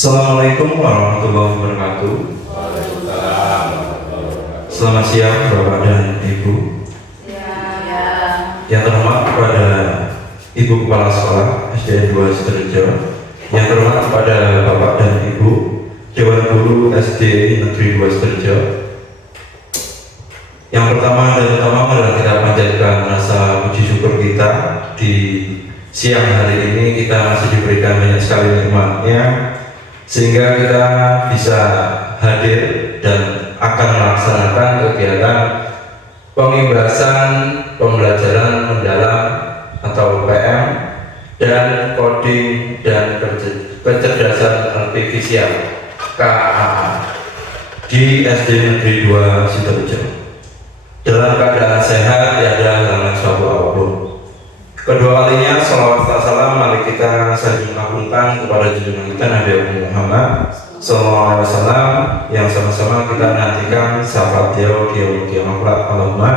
Assalamualaikum warahmatullahi wabarakatuh. Selamat siang Bapak dan Ibu. Yang terhormat kepada Ibu Kepala Sekolah SD 2 Sidoarjo. Yang terhormat kepada Bapak dan Ibu Dewan Guru SD Negeri 2 Sidoarjo. Yang pertama dan utama adalah kita panjatkan rasa puji syukur kita di siang hari ini. Kita masih diberikan banyak sekali nikmatnya sehingga kita bisa hadir dan akan melaksanakan kegiatan pembebasan pembelajaran mendalam atau PM dan coding dan kecerdasan artifisial KAA di SD Negeri 2 Sidoarjo dalam keadaan sehat, tiada halangan suatu apapun. Kedua kalinya salawat serta salam mari kita sanjung agungkan kepada junjungan kita Nabi Muhammad Sallallahu Alaihi Wasallam yang sama-sama kita nantikan syafaat beliau di yaumul qiyamah. Allahumma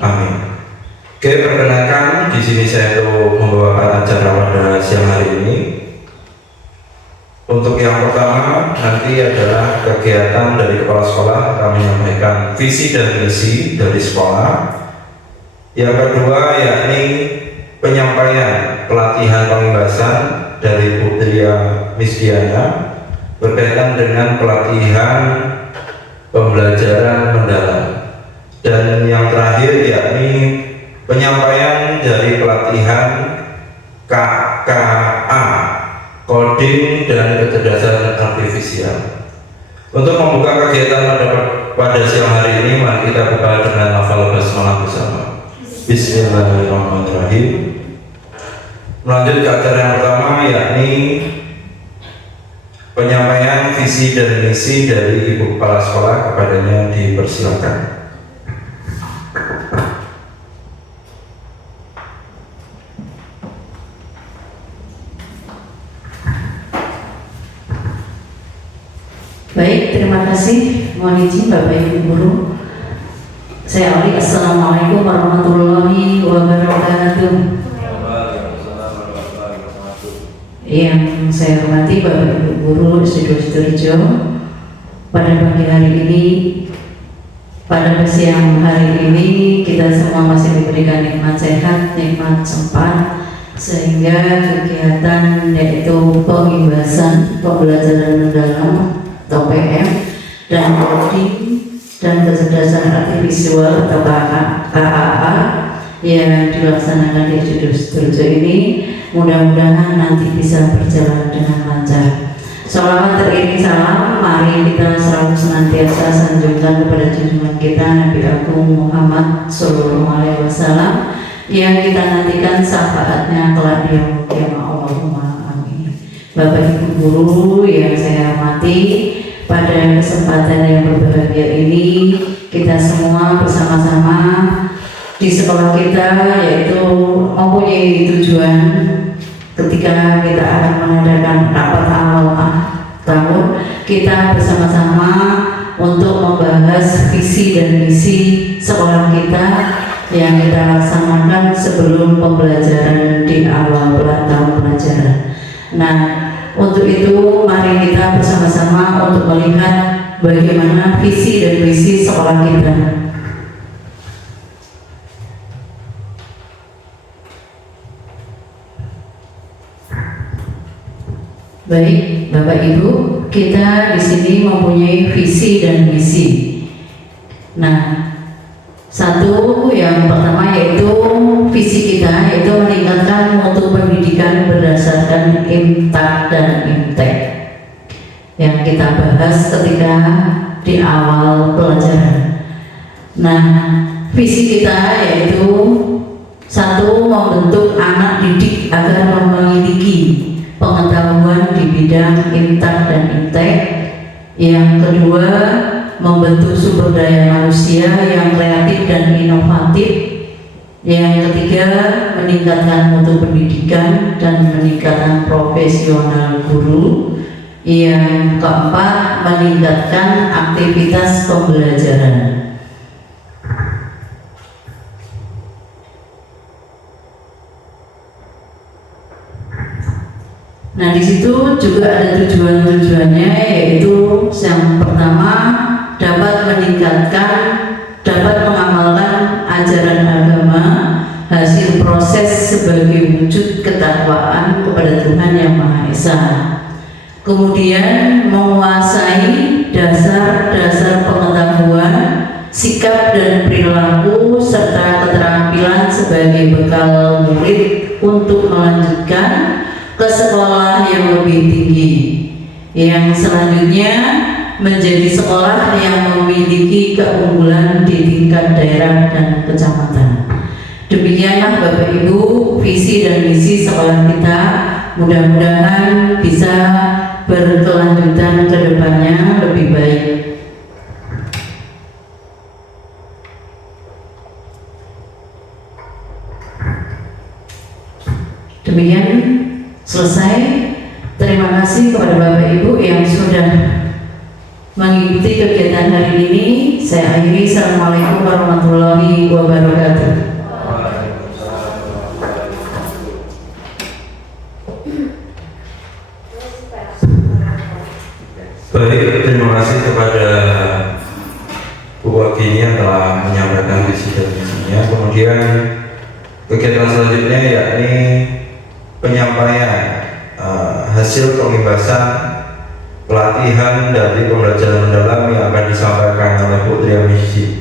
amin. Oke, perkenalkan di sini saya untuk membawakan acara pada siang hari ini. Untuk yang pertama nanti adalah kegiatan dari kepala sekolah, kami menyampaikan visi dan misi dari sekolah. Yang kedua yakni penyampaian pelatihan pembebasan dari Putria Misdiana berkaitan dengan pelatihan pembelajaran mendalam. Dan yang terakhir yakni penyampaian dari pelatihan KKA coding dan kecerdasan artifisial. Untuk membuka kegiatan pada siang hari ini, mari kita buka dengan lafal basmalah bersama. Bismillahirrahmanirrahim. Melanjut ke acara yang pertama yakni penyampaian visi dan misi dari Ibu Kepala Sekolah, kepadanya dipersilakan. Baik, terima kasih. Mohon izin Bapak Ibu Guru. Saya Ali. Assalamualaikum warahmatullahi wabarakatuh. Yang saya hormati Bapak Ibu Guru SD 2 Sidoarjo, pada pagi hari ini, pada siang hari ini kita semua masih diberikan nikmat sehat, nikmat sempat, sehingga kegiatan yaitu pembebasan pembelajaran mendalam atau PM dan coding dan kecerdasan artifisial atau KAA yang dilaksanakan di SD 2 Sidoarjo ini mudah-mudahan nanti bisa berjalan dengan lancar. Sholawat teriring salam, mari kita selalu senantiasa sanjungkan kepada junjungan kita Nabi Agung Muhammad Sallallahu Alaihi Wasallam yang kita nantikan syafaatnya kelak di yaumul qiyamah. Allahumma amin. Bapak Ibu Guru yang saya hormati, pada kesempatan yang berbahagia ini kita semua bersama-sama di sekolah kita yaitu mempunyai tujuan ketika kita akan mengadakan rapat awal tahun, kita bersama-sama untuk membahas visi dan misi sekolah kita yang kita laksanakan sebelum pembelajaran di awal tahun pelajaran. Nah, untuk itu mari kita bersama-sama untuk melihat bagaimana visi dan misi sekolah kita. Baik, Bapak Ibu, kita di sini mempunyai visi dan misi. Nah, satu yang pertama yaitu visi kita yaitu meningkatkan mutu pendidikan berdasarkan IMTAK dan IMTEK yang kita bahas ketika di awal pelajaran. Nah, visi kita yaitu satu, membentuk anak didik agar memiliki pengetahuan di bidang IMTAK dan IMTEK. Yang kedua, membentuk sumber daya manusia yang kreatif dan inovatif. Yang ketiga, meningkatkan mutu pendidikan dan meningkatkan profesional guru. Yang keempat, meningkatkan aktivitas pembelajaran. Nah, di situ juga ada tujuan-tujuannya, yaitu yang pertama dapat mengamalkan ajaran agama, hasil proses sebagai wujud ketakwaan kepada Tuhan Yang Maha Esa. Kemudian menguasai dasar-dasar pengetahuan, sikap dan perilaku serta keterampilan sebagai bekal murid untuk melanjutkan ke sekolah yang lebih tinggi. Yang selanjutnya menjadi sekolah yang memiliki keunggulan di tingkat daerah dan kecamatan. Demikianlah Bapak Ibu visi dan misi sekolah kita. Mudah-mudahan bisa berkelanjutan ke depannya lebih baik. Demikian selesai. Terima kasih kepada Bapak Ibu yang sudah mengikuti kegiatan hari ini. Saya akhiri. Assalamualaikum warahmatullahi wabarakatuh. Baik, terima kasih kepada Bu Wakini yang telah menyampaikan visi dan misinya. Kemudian kegiatan selanjutnya yakni penyampaian hasil pembebasan pelatihan dari pembelajaran mendalam yang akan disampaikan oleh Putri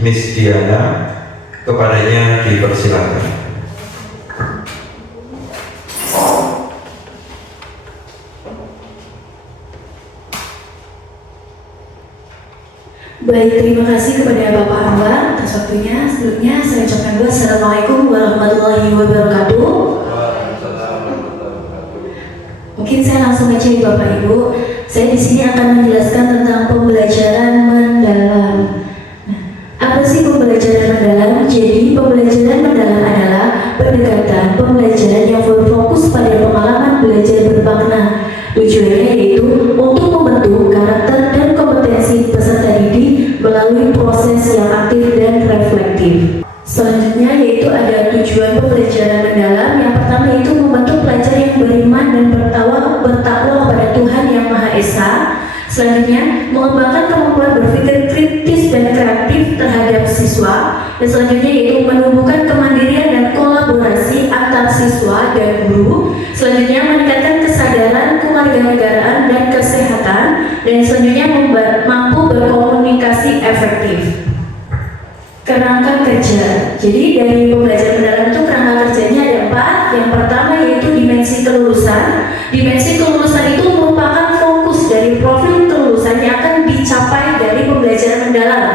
Miss Diana. Kepadanya dipersilakan. Baik, terima kasih kepada Bapak Anwar atas waktunya. Sebelumnya saya ucapkan dulu Assalamualaikum warahmatullahi wabarakatuh. Mungkin saya langsung aja ya Bapak Ibu. Saya di sini akan menjelaskan tentang pembelajaran mendalam. Nah, apa sih pembelajaran mendalam? Jadi pembelajaran mendalam adalah pendekatan pembelajaran yang berfokus pada pengalaman belajar bermakna. Tujuannya yaitu untuk membentuk karakter dan kompetensi peserta didik melalui proses yang aktif dan reflektif. Selanjutnya yaitu ada tujuan pembelajaran mendalam. Yang pertama yaitu membentuk pelajar yang beriman dan bertakwa kepada Tuhan Yang Maha Esa. Selanjutnya mengembangkan kemampuan berpikir kritis dan kreatif terhadap siswa. Dan selanjutnya yaitu menumbuhkan kemandirian dan kolaborasi antar siswa dan guru. Selanjutnya meningkatkan kesadaran kewarganegaraan dan kesehatan. Dan selanjutnya mampu berkomunikasi efektif. Kerangka kerja. Jadi dari pembelajaran mendalam itu kerangka kerjanya ada 4. Yang pertama yaitu dimensi kelulusan. Dimensi kelulusan itu merupakan fokus dari profil kelulusan yang akan dicapai dari pembelajaran mendalam.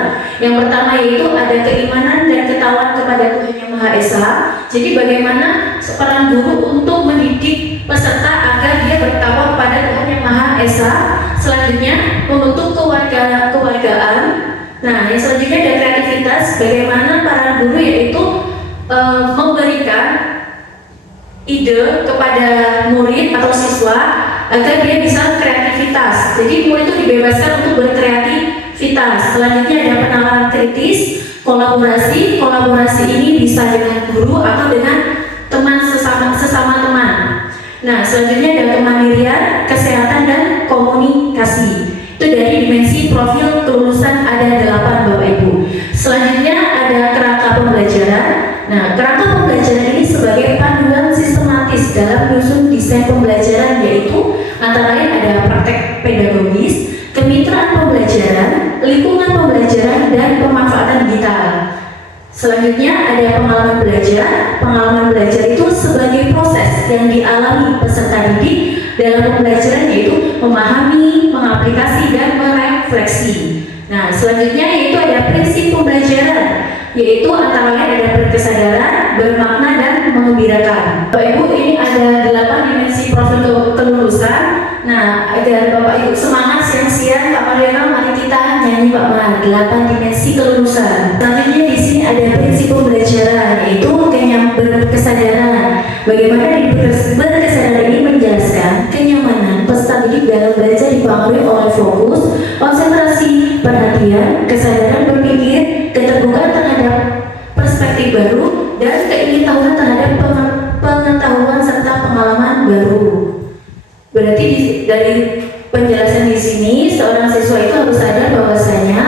Yang pertama yaitu ada keimanan dan ketakwaan kepada Tuhan Yang Maha Esa. Jadi bagaimana peran guru untuk mendidik peserta agar dia bertakwa kepada Tuhan Yang Maha Esa. Selanjutnya membentuk kewargaan. Nah, yang selanjutnya ada kreativitas. Bagaimana para guru yaitu memberikan ide kepada murid atau siswa agar dia bisa kreativitas. Jadi murid itu dibebaskan untuk berkreativitas. Selanjutnya ada penawaran kritis, kolaborasi. Kolaborasi ini bisa dengan guru atau dengan teman sesama teman. Nah, selanjutnya ada kemandirian, kesehatan dan komunikasi. Itu dari dimensi profil kelulusan ada 8 Bapak Ibu. Selanjutnya ada kerangka pembelajaran. Nah, kerangka pembelajaran ini sebagai panduan sistematis dalam menyusun desain pembelajaran, yaitu antara lain ada praktek pedagogis, kemitraan pembelajaran, lingkungan pembelajaran, dan pemanfaatan digital. Selanjutnya ada pengalaman belajar. Pengalaman belajar itu sebagai proses yang dialami peserta didik dalam pembelajaran, yaitu memahami, mengaplikasi, dan merefleksi. Nah, selanjutnya yaitu ada prinsip pembelajaran, yaitu antara lain ada berkesadaran, bermakna, dan mengembirakan. Bapak Ibu, ini ada 8 dimensi profil kelulusan. Nah, agar Bapak Ibu semangat siang-siang, Pak Mariana, mari kita nyanyi Pak Mar, 8 dimensi kelulusan. Selanjutnya di sini ada prinsip pembelajaran, yaitu berkesadaran. Bagaimana berkesadaran ini menjelaskan kenyamanan peserta didik dalam belajar dipengaruhi oleh fokus, konsentrasi, perhatian, kesadaran berpikir, keterbukaan terhadap perspektif baru, dan keingintahuan terhadap pengetahuan serta pengalaman baru. Berarti dari penjelasan di sini seorang siswa itu harus sadar bahwasanya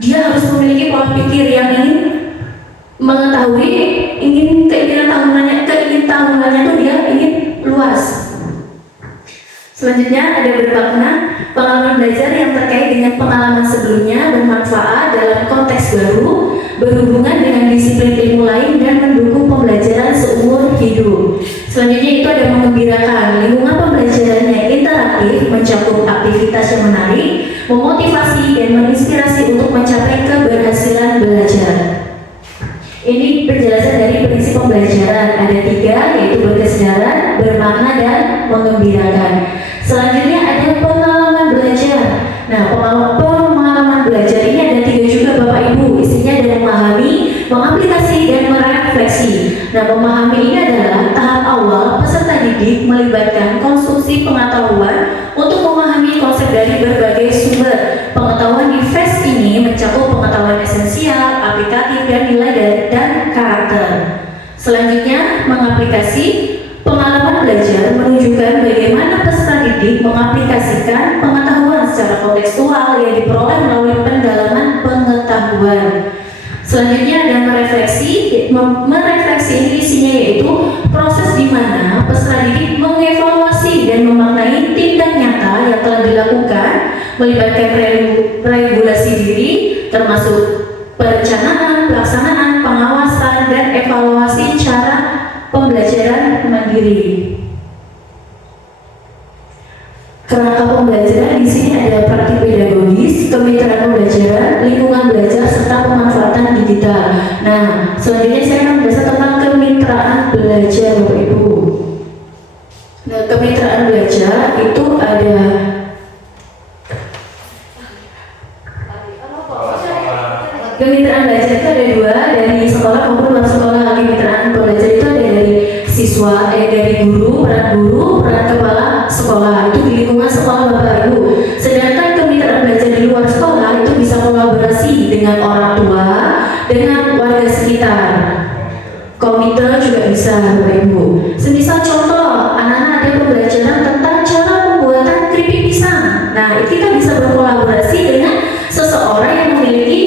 dia harus memiliki pola pikir yang ingin mengetahui, keinginan tahunannya tuh dia ingin luas. Selanjutnya ada bermakna pengalaman belajar yang terkait dengan pengalaman sebelumnya bermanfaat dalam konteks baru, berhubungan dengan disiplin ilmu lain dan mendukung pembelajaran seumur hidup. Selanjutnya itu ada mengembirakan. Lingkungan pembelajarannya interaktif, mencakup aktivitas yang menarik, memotivasi dan menginspirasi untuk mencapai keberhasilan belajar. Ini penjelasan dari prinsip pembelajaran. Ada 3, yaitu berkesedaran, bermakna, dan mengembirakan. Selanjutnya ada pengalaman belajar. Nah, pengalaman belajar ini ada 3 juga Bapak Ibu. Isinya ada memahami, mengaplikasi, dan merefleksi. Nah, memahami ini adalah tahap awal peserta didik melibatkan konsumsi pengetahuan untuk memahami konsep dari berbagai sumber. Pengetahuan di fase ini mencakup pengetahuan esensial, aplikatif, dan nilai dan karakter. Selanjutnya, mengaplikasi. Pengalaman belajar menunjukkan bagaimana peserta didik mengaplikasikan pengetahuan secara kontekstual yang diperoleh melalui pendalaman pengetahuan. Selanjutnya ada merefleksi. Merefleksi ini isinya yaitu proses di mana peserta didik mengevaluasi dan memaknai tindak nyata yang telah dilakukan, melibatkan regulasi diri, termasuk perencanaan, pelaksanaan, pengawasan, dan evaluasi cara pembelajaran mandiri. Kerangka pembelajaran di sini ada praktik pedagogis, kemitraan pembelajaran, lingkungan belajar, serta pemanfaatan digital. Nah, selanjutnya saya akan membahas tentang kemitraan belajar, Bapak Ibu. Nah, kemitraan belajar itu ada kemitraan belajar itu ada 2, dari sekolah maupun luar sekolah. Kemitraan belajar itu ada dari siswa, dari guru, peran kepala sekolah, itu di lingkungan sekolah Bapak Ibu. Sedangkan kemitraan belajar di luar sekolah itu bisa kolaborasi dengan orang tua, dengan warga sekitar. Komite juga bisa Bapak Ibu. Semisal contoh, anak-anak ada pembelajaran tentang cara pembuatan keripik pisang. Nah, kita bisa berkolaborasi dengan seseorang yang memiliki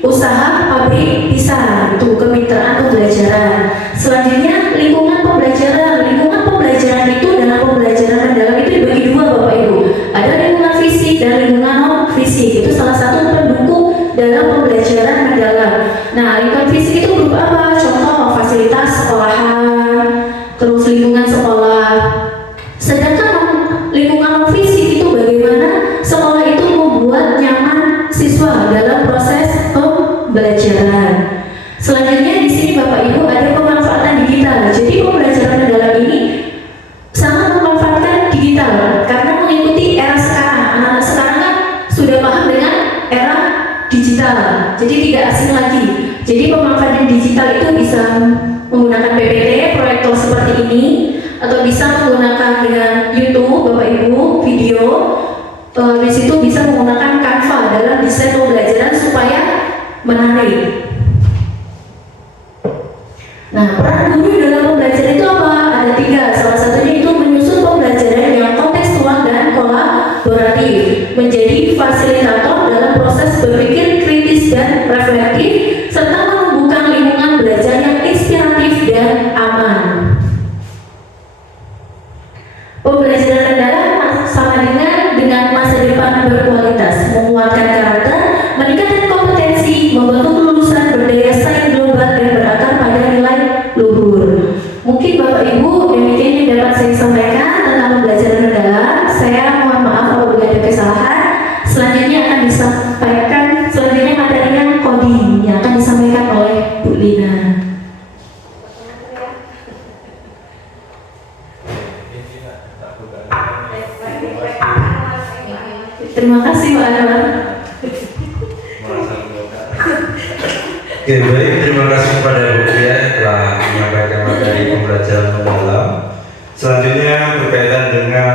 usaha pabrik pisang. Itu kemitraan pembelajaran. Selanjutnya lingkungan pembelajaran. Lingkungan pembelajaran itu dalam pembelajaran mendalam itu dibagi 2 Bapak Ibu. Ada lingkungan fisik dan lingkungan non fisik. Itu salah satu pendukung dalam pembelajaran mendalam. Nah, lingkungan fisik itu berupa apa? Contoh fasilitas sekolahan, terus lingkungan sekolah. Sedangkan lingkungan non fisik itu bagaimana sekolah itu membuat nyaman siswa dalam proses pembelajaran. Selanjutnya di sini Bapak Ibu ada pemanfaatan digital. Jadi pembelajaran mendalam ini sangat memanfaatkan digital karena mengikuti era sekarang. Anak-anak sekarang kan sudah paham dengan era digital. Jadi tidak asing lagi. Jadi pemanfaatan digital itu bisa menggunakan PPT, proyektor seperti ini, atau bisa menggunakan dengan YouTube Bapak Ibu video. Di situ bisa menggunakan Canva dalam desain pembelajaran supaya menarik. Nah, peran guru dalam pembelajaran itu apa? Ada 3. Salah satunya itu menyusun pembelajaran yang kontekstual dan kolaboratif, menjadi fasilitator dalam proses berpikir kritis dan reflektif, serta membuka lingkungan belajar yang inspiratif dan aman. Pembelajaran mendalam sama dengan masa depan berkualitas, menguatkan karakter, meningkatkan kompetensi, membentuk lulusan berdaya saing global dan berakar pada nilai luhur. Mungkin Bapak Ibu demikian yang dapat saya sampaikan tentang pembelajaran mendalam. Saya mohon maaf apabila ada kesalahan. Selanjutnya akan disampaikan, selanjutnya materinya coding yang akan disampaikan oleh Bu Lina. Terima kasih Pak Anwar. Oke, baik, terima kasih kepada Bu Fia yang telah menyampaikan materi pembelajaran mendalam. Selanjutnya berkaitan dengan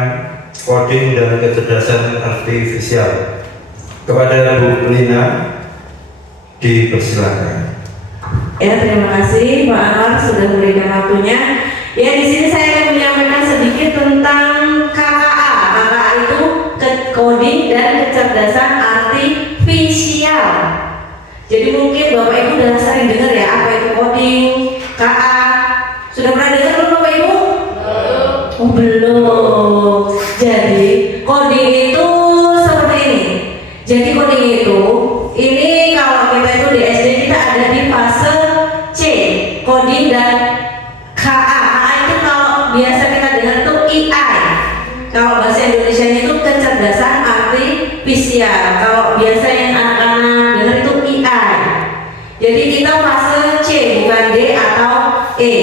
coding dan kecerdasan artifisial. Kepada Bu Lina, dipersilakan. Ya, terima kasih Pak Anwar sudah memberikan waktunya. Ya, di sini saya akan menyampaikan sedikit tentang KKA coding dan kecerdasan artifisial. Jadi mungkin Bapak Ibu udah sering dengar ya apa itu coding, KA. Sudah pernah dengar belum Bapak Ibu? Belum. Oh belum. Jadi coding itu seperti ini. Jadi coding itu, ini kalau kita itu di SD kita ada di fase C, coding dan KA. KA itu kalau biasa kita dengar itu AI. Kalau bahasa Indonesia itu kecerdasan artifisial. Kalau biasa yang anak-anak dengar itu AI. Jadi kita fase C bukan D atau E.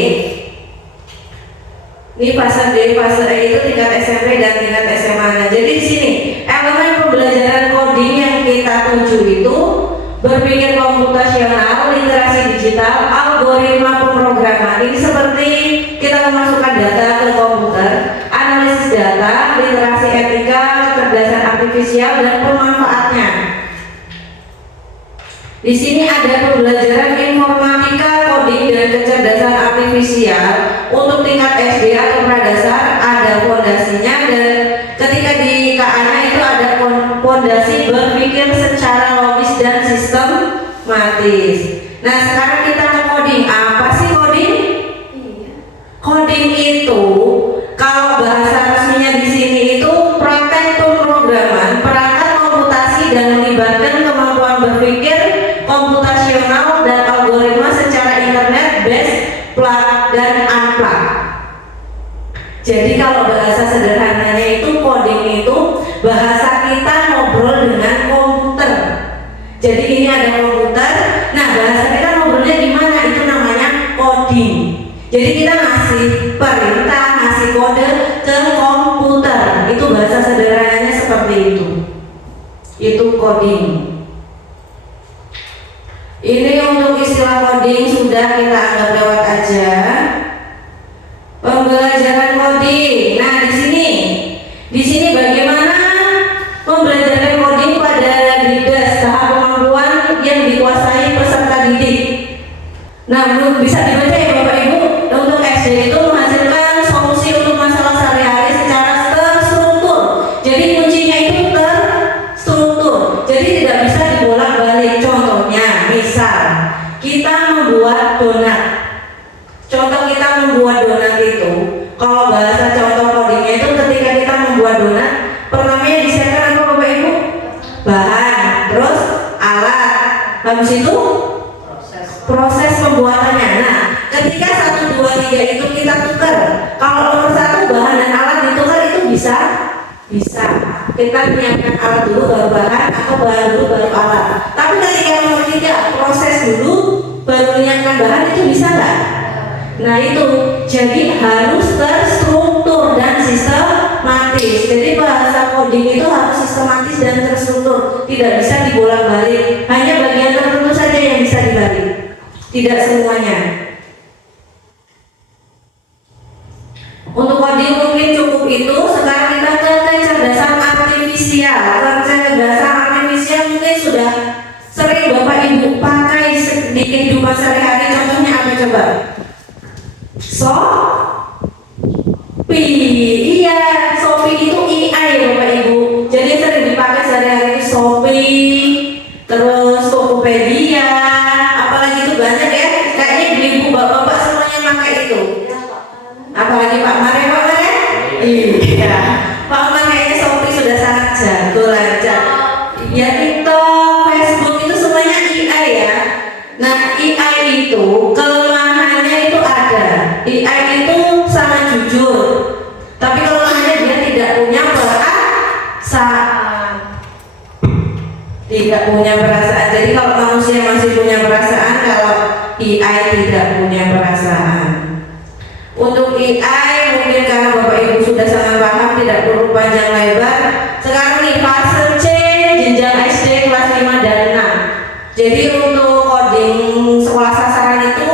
Ini fase D, fase E itu tingkat SMP dan tingkat SMA. Nah, jadi di sini elemen pembelajaran coding yang kita tuju itu berpikir komputasional, literasi digital, algoritma pemrograman. Ini seperti kita memasukkan data ke komputer, analisis data, literasi etika, kecerdasan artifisial dan pemanfaatnya. Di sini ada pembelajaran informatika, coding dan kecerdasan artifisial untuk tingkat SD atau pradasar, ada fondasinya, dan ketika di KA-nya itu ada fondasi berpikir secara logis dan sistematis. Nah, sekarang kita ke coding. Apa sih coding? Coding itu kalau bahasa resminya di sini itu praktek pemrograman perangkat komputasi dan melibatkan kemampuan berpikir komputasional dan algoritma secara internet, based, plug dan unplug. Jadi kalau bahasa sederhananya itu coding itu bahasa kita ngobrol dengan komputer. Jadi ini ada komputer. Nah, bahasa kita ngobrolnya gimana? Itu namanya coding. Jadi kita ngasih perintah, ngasih kode ke komputer. Itu bahasa sederhananya seperti itu. Itu coding. Ini untuk istilah coding sudah kita anggap lewat aja. Pembelajaran coding. Nah, di sini bagaimana pembelajaran coding pada DIDAS, tahap kemampuan yang dikuasai peserta didik. Nah, bisa dibaca ya Bapak Ibu. Untuk SD itu menghasilkan solusi untuk masalah sehari-hari secara terstruktur. Jadi kuncinya itu terstruktur. Jadi tidak bisa dibolak-balik. Contohnya, misal kita membuat donat. Contoh kita membuat donat itu, kalau bahasa contoh codingnya itu ketika kita membuat donat, pertamanya disiapkan apa Bapak Ibu? Bahan, terus alat, habis itu proses pembuatannya. Nah, ketika 1, 2, 3 itu kita tukar. Kalau nomor 1 bahan dan alat ditukar itu bisa. Kita menyiapkan alat dulu baru bahan, atau bahan dulu baru alat. Tapi ketika nomor 3 proses dulu baru menyiapkan bahan, itu bisa nggak? Nah itu, jadi harus terstruktur dan sistematis. Jadi bahasa coding itu harus sistematis dan terstruktur, tidak bisa dibolak-balik. Hanya bagian tertentu saja yang bisa dibalik, tidak semuanya. Untuk coding mungkin cukup itu. Sekarang kita ke kecerdasan artifisial. Kecerdasan artifisial mungkin sudah sering Bapak Ibu pakai di kehidupan sehari-hari. Contohnya apa coba? Shopee. Iya, Shopee itu AI ya Bapak Ibu. Jadi sering dipakai sehari-hari Shopee, terus Tokopedia, apalagi itu banyak ya. Kayaknya ibu bapak-bapak semuanya pakai itu. Apalagi Pak Mare, Pak Mare? Iya. Pak Mare kayaknya Shopee sudah sangat jago lancar. Ya TikTok, Facebook itu semuanya AI ya. Nah AI itu kelemahannya itu ada. AI itu sangat jujur, tapi kelemahannya dia tidak punya perasaan. Tidak punya perasaan. Jadi kalau manusia masih punya perasaan, kalau AI tidak punya perasaan. Untuk AI mungkin karena Bapak Ibu sudah sangat paham, tidak perlu panjang lebar. Sekarang nih fase C, jenjang SD kelas 5 dan 6. Jadi untuk coding sekolah sasaran itu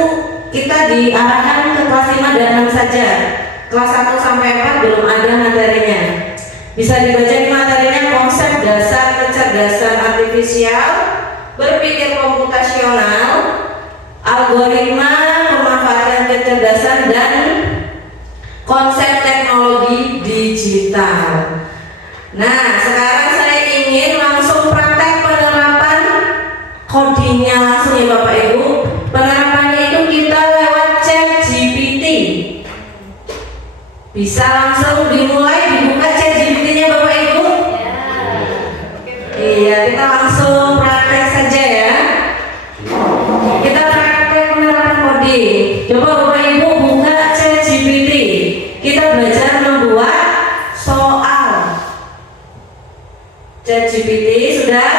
kita diarahkan ke kelas 5 dan 6 saja. Kelas 1 sampai 4 belum ada materinya. Bisa dibaca di materinya konsep dasar kecerdasan artifisial, berpikir komputasional, algoritma, pemanfaatan kecerdasan, dan konsep teknologi digital. Nah, sekarang saya Bisa langsung dimulai dibuka ChatGPT-nya Bapak Ibu? Iya, kita langsung praktek saja ya. Kita praktek penerapan coding. Coba Bapak Ibu buka ChatGPT. Kita belajar membuat soal. ChatGPT sudah?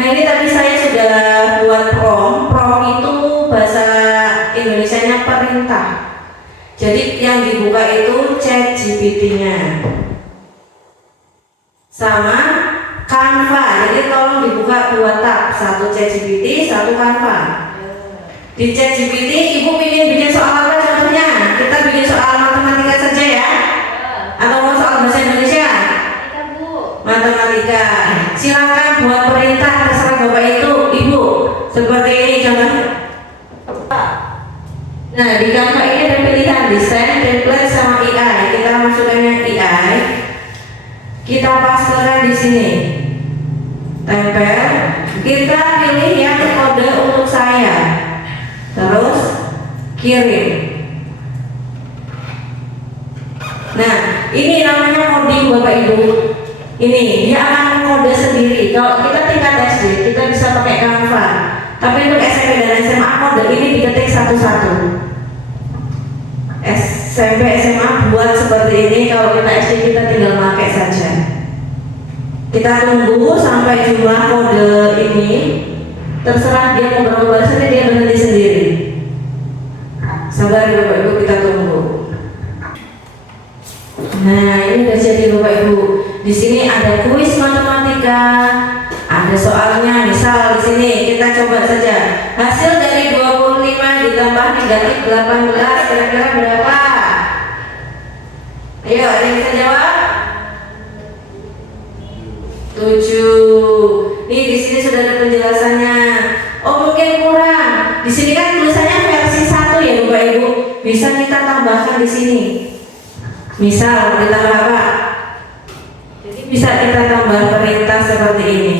Nah ini tadi saya sudah buat prompt. Prompt itu bahasa Indonesianya perintah. Jadi yang dibuka itu ChatGPT-nya sama Canva. Jadi tolong dibuka dua tab, satu ChatGPT, satu Canva. Di ChatGPT Ibu ingin bikin soal apa contohnya? Kita bikin soal matematika saja ya? Atau mau soal bahasa Indonesia? Matematika. Silakan buat perintah terserah Bapak itu, Ibu. Seperti ini contohnya. Nah di Canva ini ada pilihan desain, template sama AI. Kita masukkan yang AI. Kita pastekan di sini. Tempel. Kita pilih yang kode untuk saya. Terus kirim. Nah ini namanya coding Bapak Ibu. Ini dia akan kode sendiri. Kalau kita tingkat SD kita bisa pakai Canva. Tapi untuk SMP dan SMA kode ini diketik satu-satu. SMP SMA buat seperti ini. Kalau kita SD kita tinggal pakai saja. Kita tunggu sampai jumlah kode ini. Terserah dia mau berapa baris saja, dia berhenti sendiri. Sabar ya Bapak Ibu, kita tunggu. Nah ini udah jadi Bapak Ibu. Di sini ada kuis matematika, ada soalnya. Misal di sini kita coba saja. Hasil dari 25 ditambah negatif 18 kira-kira berapa? Ayo, ada yang bisa jawab? 7. Nih di sini sudah ada penjelasannya. Oh mungkin kurang. Di sini kan tulisannya versi 1 ya Bapak Ibu. Bisa kita tambahkan di sini. Misal ditambah apa? Jadi bisa kita tambah perintah seperti ini.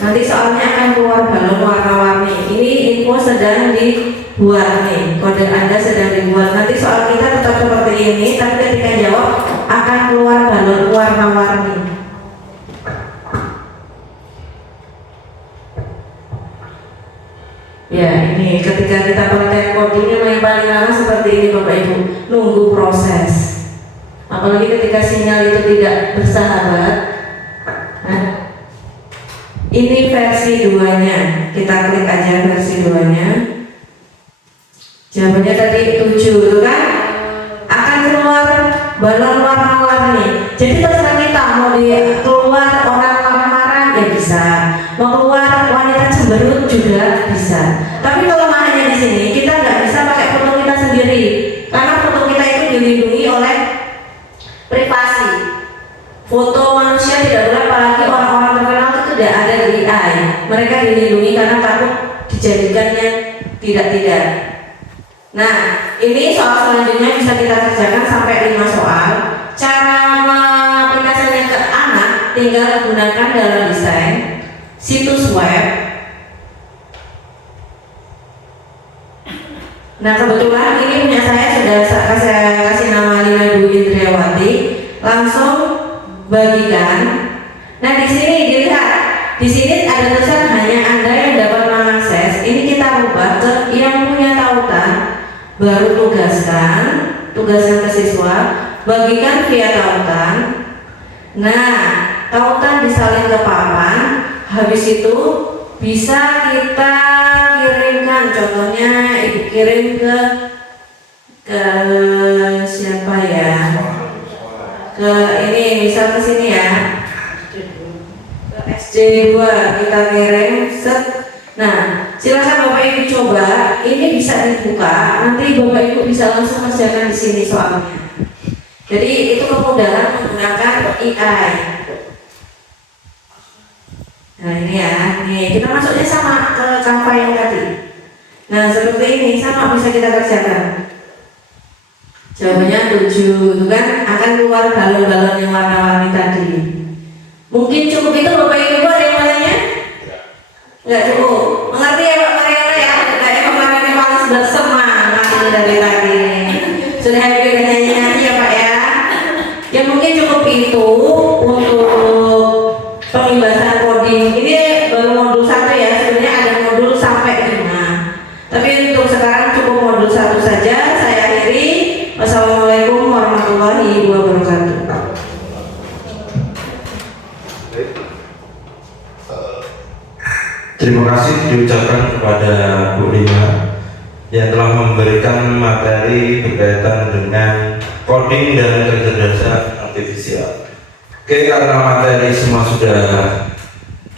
Nanti soalnya akan keluar balon warna-warni. Ini info sedang dibuat nih. Kode Anda sedang dibuat. Nanti soal kita tetap seperti ini, tapi ketika jawab akan keluar balon warna-warni. Ya ini ketika kita pakai coding yang paling lama seperti ini Bapak Ibu, nunggu proses. Apalagi ketika sinyal itu tidak bersahabat. Nah, ini versi 2-nya. Kita klik aja versi 2-nya. Jawabannya tadi 7 itu kan? Akan keluar balon warna-warni. Jadi terserah kita mau di keluar orang lamaran ya bisa. Mau keluar wanita cemberut juga bisa. Tapi kelemahannya di sini kita nggak bisa pakai foto kita sendiri karena foto kita itu dilindungi oleh privasi. Foto manusia tidak boleh, apalagi orang-orang terkenal itu tidak ada di AI. Mereka dilindungi karena takut dijadikannya tidak. Nah, ini soal selanjutnya bisa kita kerjakan sampai 5 soal. Cara mengaplikasikannya ke anak tinggal gunakan dalam desain situs web. Nah kebetulan ini punya saya sudah saya kasih nama Lina Dwi Indriawati. Langsung bagikan. Nah di sini dilihat, di sini ada tulisan hanya Anda yang dapat mengakses. Ini kita rubah ke yang punya tautan. Baru tugaskan ke siswa, bagikan via tautan. Nah tautan disalin ke papan. Habis itu bisa kita kirimkan, contohnya Ibu kirim ke siapa ya? Ke ini, misal ke sini ya. Ke SD2 kita kirim set. Nah, silakan Bapak Ibu coba. Ini bisa dibuka. Nanti Bapak Ibu bisa langsung kerjakan di sini soalnya. Jadi itu kemudahan menggunakan AI. Nah ini ya, nih kita masuknya sama ke Canva yang tadi. Nah seperti ini sama bisa kita kerjakan. Jawabannya 7 itu kan akan keluar balon-balon yang warna-warni tadi. Mungkin cukup itu Bapak Ibu, ada yang lainnya? Enggak cukup. Mengerti ya Pak Mariana ya? Kayak kemarin yang paling bersemangat dari tadi. Ya mungkin cukup itu untuk pembebasan coding. Ini baru modul 1 ya, sebenarnya ada modul sampai 5. Tapi untuk sekarang cukup modul 1 saja. Saya akhiri. Wassalamualaikum warahmatullahi wabarakatuh. Terima kasih diucapkan kepada Bu Lina yang telah memberikan materi berkaitan dengan coding dan kecerdasan artifisial. Oke, karena materi semua sudah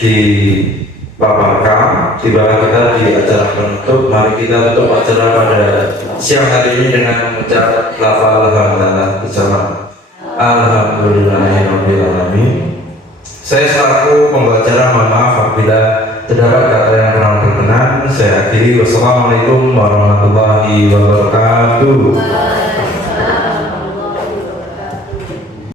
dipaparkan, tiba kita di acara penutup. Mari kita tutup acara pada siang hari ini dengan mengucap lafal hamdalah bersama Alhamdulillahirabbil alamin. Saya selaku pembaca mohon maaf apabila terdapat kata yang kurang berkenan. Saya akhiri. Wassalamualaikum warahmatullahi wabarakatuh.